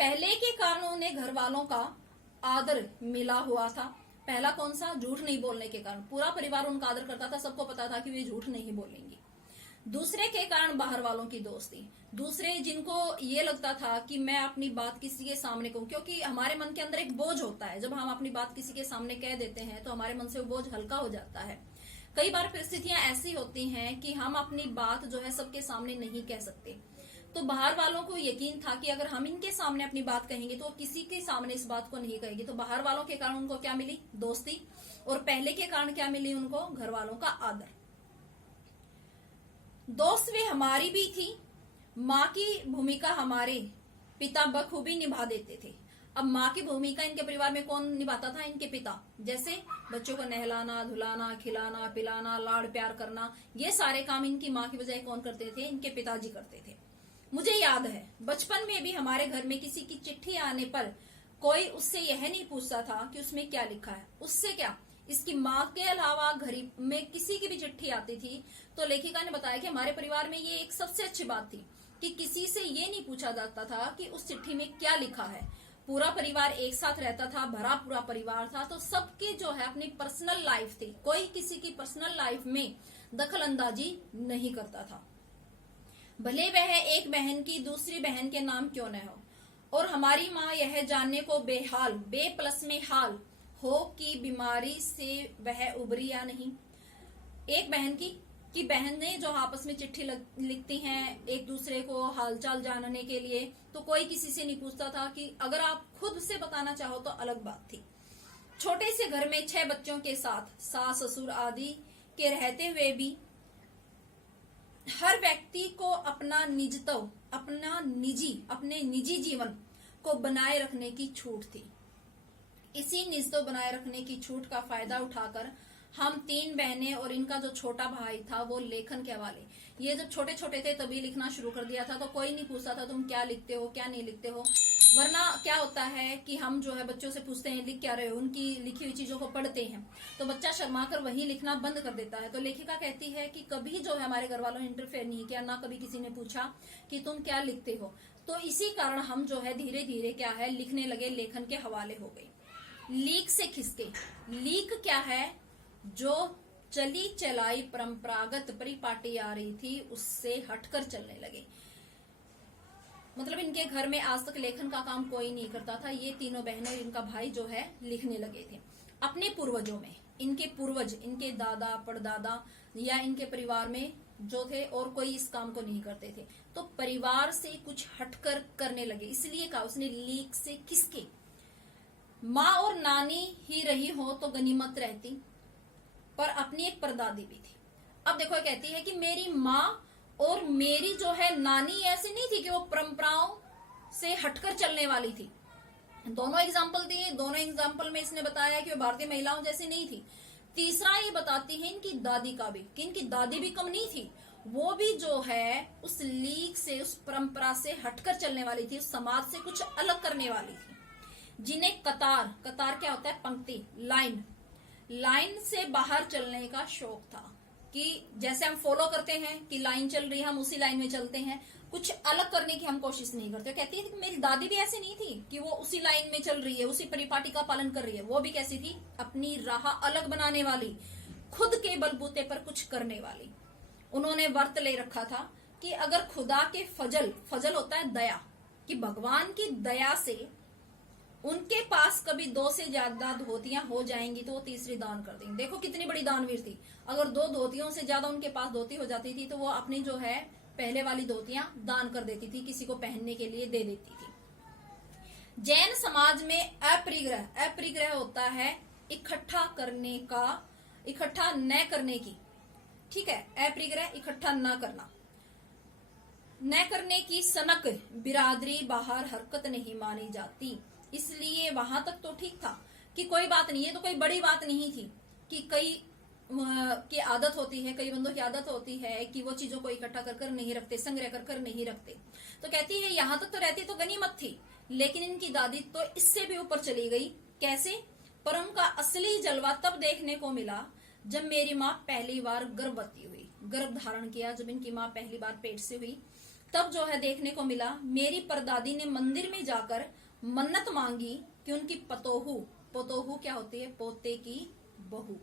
पहले के कारण उन्हें घर वालों का आदर मिला हुआ था। पहला कौन सा? झूठ नहीं बोलने के कारण। पूरा परिवार उनका आदर करता था, सबको पता था कि वे झूठ नहीं बोलेंगे। दूसरे के कारण बाहर वालों की दोस्ती। दूसरे जिनको ये लगता था कि मैं अपनी बात किसी के सामने कहूं, क्योंकि हमारे मन के अंदर एक बोझ होता है, जब हम अपनी बात किसी के सामने कह देते हैं तो हमारे मन से वो बोझ हल्का हो जाता है। कई बार परिस्थितियां ऐसी होती हैं कि हम अपनी बात जो है सबके सामने नहीं कह सकते, तो बाहर वालों को यकीन था कि अगर हम इनके सामने अपनी बात कहेंगे तो किसी के सामने इस बात को नहीं कहेंगे। तो बाहर वालों के कारण उनको क्या मिली? दोस्ती। और पहले के कारण क्या मिली उनको? घर वालों का आदर। दोस्त वे हमारी भी थी, माँ की भूमिका हमारे पिता बखूबी निभा देते थे। अब माँ की भूमिका इनके परिवार में कौन निभाता था? इनके पिता। जैसे बच्चों को नहलाना, धुलाना, खिलाना, पिलाना, लाड़ प्यार करना, ये सारे काम इनकी माँ की बजाय कौन करते थे? इनके पिताजी करते थे। मुझे याद है बचपन में भी हमारे घर में किसी की चिट्ठी आने पर कोई उससे यह नहीं पूछता था कि उसमें क्या लिखा है। उससे क्या, इसकी माँ के अलावा घर में किसी की भी चिट्ठी आती थी तो लेखिका ने बताया कि हमारे परिवार में ये एक सबसे अच्छी बात थी कि किसी से ये नहीं पूछा जाता था कि उस चिट्ठी में क्या लिखा है। पूरा परिवार एक साथ रहता था, भरा पूरा परिवार था, तो सबकी जो है अपनी पर्सनल लाइफ थी, कोई किसी की पर्सनल लाइफ में दखल अंदाजी नहीं करता था, भले वह एक बहन की दूसरी बहन के नाम क्यों न हो। और हमारी माँ यह जानने को बेहाल, बे प्लस में हाल हो कि बीमारी से वह उबरी या नहीं। एक बहन की बहनें जो आपस में चिट्ठी लिखती हैं एक दूसरे को हालचाल जानने के लिए, तो कोई किसी से नहीं पूछता था। कि अगर आप खुद से बताना चाहो तो अलग बात थी। छोटे से घर में 6 बच्चों के साथ सास ससुर आदि के रहते हुए भी हर व्यक्ति को अपना निजत्व, अपने निजी जीवन को बनाए रखने की छूट थी। इसी निजत्व बनाए रखने की छूट का फायदा उठाकर हम 3 बहनें और इनका जो छोटा भाई था वो लेखन के हवाले, ये जब छोटे छोटे थे तभी लिखना शुरू कर दिया था। तो कोई नहीं पूछता था तुम क्या लिखते हो, क्या नहीं लिखते हो। वरना क्या होता है कि हम जो है बच्चों से पूछते हैं लिख क्या रहे हो, उनकी लिखी हुई चीजों को पढ़ते हैं तो बच्चा शर्मा कर वही लिखना बंद कर देता है। तो लेखिका कहती है कि कभी जो है हमारे घर वालों ने इंटरफेयर नहीं किया, ना कभी किसी ने पूछा कि तुम क्या लिखते हो। तो इसी कारण हम जो है धीरे धीरे क्या है लिखने लगे, लेखन के हवाले हो गए। लीक से खिसके। लीक क्या है? जो चली चलाई परंपरागत परिपाटी आ रही थी उससे हटकर चलने लगे। मतलब इनके घर में आज तक लेखन का काम कोई नहीं करता था, ये तीनों बहनें और इनका भाई जो है लिखने लगे थे। अपने पूर्वजों में इनके पूर्वज, इनके दादा परदादा या इनके परिवार में जो थे और कोई इस काम को नहीं करते थे, तो परिवार से कुछ हटकर करने लगे। इसलिए कहा उसने लीक से खिसके। माँ और नानी ही रही हो तो गनीमत रहती, पर अपनी एक परदादी भी थी। अब देखो कहती है कि मेरी माँ और मेरी जो है नानी ऐसी नहीं थी कि वो परंपराओं से हटकर चलने वाली थी। दोनों एग्जाम्पल दिए, दोनों एग्जाम्पल में इसने बताया कि वो भारतीय महिलाओं जैसी नहीं थी। तीसरा ये बताती है इनकी दादी का भी, कि इनकी दादी भी कम नहीं थी, वो भी जो है उस लीक से, उस परंपरा से हटकर चलने वाली थी, उस समाज से कुछ अलग करने वाली थी। जिन्हें कतार क्या होता है? पंक्ति, लाइन से बाहर चलने का शौक था। कि जैसे हम फॉलो करते हैं कि लाइन चल रही है हम उसी लाइन में चलते हैं, कुछ अलग करने की हम कोशिश नहीं करते। कहती है कि मेरी दादी भी ऐसी नहीं थी कि वो उसी लाइन में चल रही है, उसी परिपाटी का पालन कर रही है। वो भी कैसी थी? अपनी राह अलग बनाने वाली, खुद के बलबूते पर कुछ करने वाली। उन्होंने व्रत ले रखा था कि अगर खुदा के फजल होता है दया, कि भगवान की दया से उनके पास कभी 2 से ज्यादा धोतियां हो जाएंगी तो वो तीसरी दान कर देंगे। देखो कितनी बड़ी दानवीर थी। अगर 2 धोतियों से ज्यादा उनके पास धोती हो जाती थी तो वो अपनी जो है पहले वाली धोतियां दान कर देती थी, किसी को पहनने के लिए दे देती थी। जैन समाज में अपरिग्रह होता है इकट्ठा न करने की, ठीक है, अपरिग्रह इकट्ठा न करने की सनक बिरादरी बाहर हरकत नहीं मानी जाती। इसलिए वहां तक तो ठीक था कि कोई बात नहीं, ये तो कोई बड़ी बात नहीं थी। कि कई की आदत होती है, कई बंदों की आदत होती है कि वो चीजों को इकट्ठा कर नहीं रखते, संग्रह कर नहीं रखते। तो कहती है यहां तक तो रहती तो गनीमत थी, लेकिन इनकी दादी तो इससे भी ऊपर चली गई। कैसे? पर उनका असली जलवा तब देखने को मिला जब मेरी माँ पहली बार गर्भवती हुई, गर्भ धारण किया, जब इनकी माँ पहली बार पेट से हुई तब जो है देखने को मिला मेरी परदादी ने मंदिर में जाकर मन्नत मांगी कि उनकी पतोहू, पतोहू क्या होती है, पोते की बहू,